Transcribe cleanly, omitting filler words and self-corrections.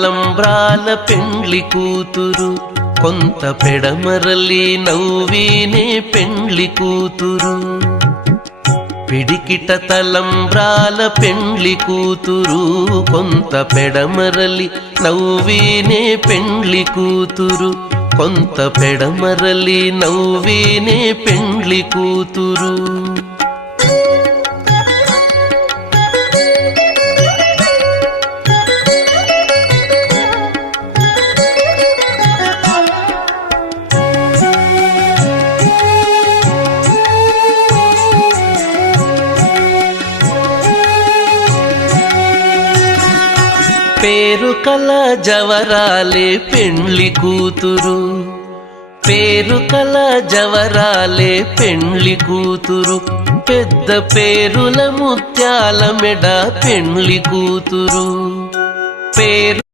తలంబ్రాల పెండ్లి కూతురు కొంత పెడమరలి నవ్వీనే పెండ్లి కూతురు. పిడికిట తలంబ్రాల పెండ్లి కూతురు కొంత పెడమరలి నవ్వీనే పెండ్లి కూతురు. కొంత పెడమరలి నవ్వీనే పెండ్లి కూతురు. పేరు కల జవరాలే పెండ్లి కూతురు. పేరు కల జవరాలే పెండ్లి కూతురు. పెద్ద పేరుల ముత్యాల మెడ పెండ్లి కూతురు. పేరు